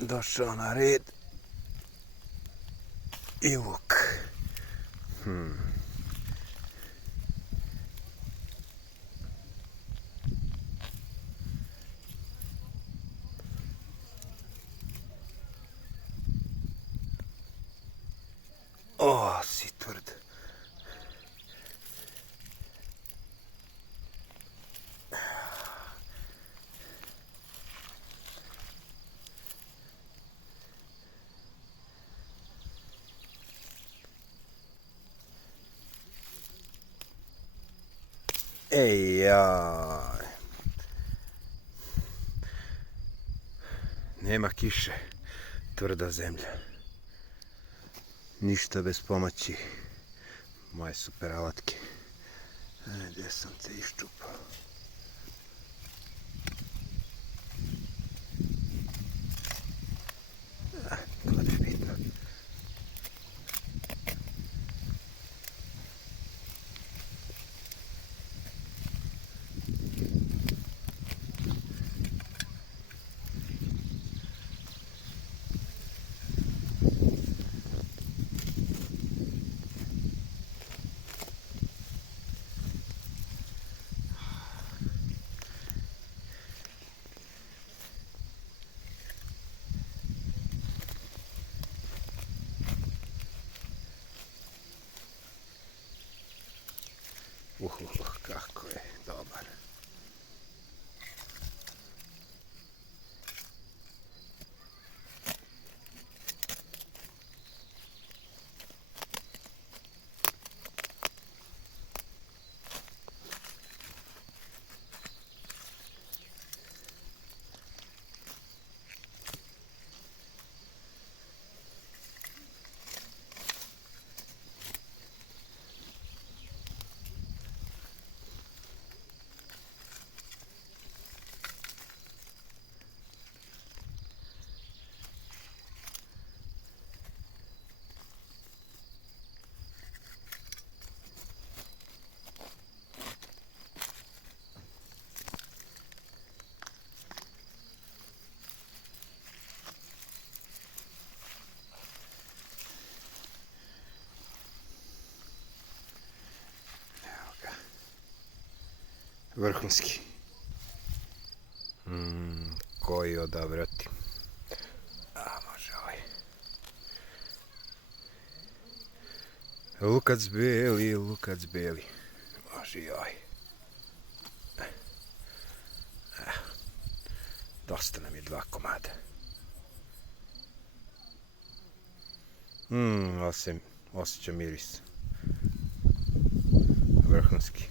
došao na red i luk. O, si tvrd. Ej, jaj. Nema kiše, tvrda zemlja. Ništa bez pomoći moje super alatke. Gdje sam te iščupao? To je bitno. Kako je dobar. Vrhunski. Koji odabrati? Može ovaj. Lukac beli, lukac beli. Može i ovaj. Dosta nam je 2 komada. Osjećam miris. Vrhunski.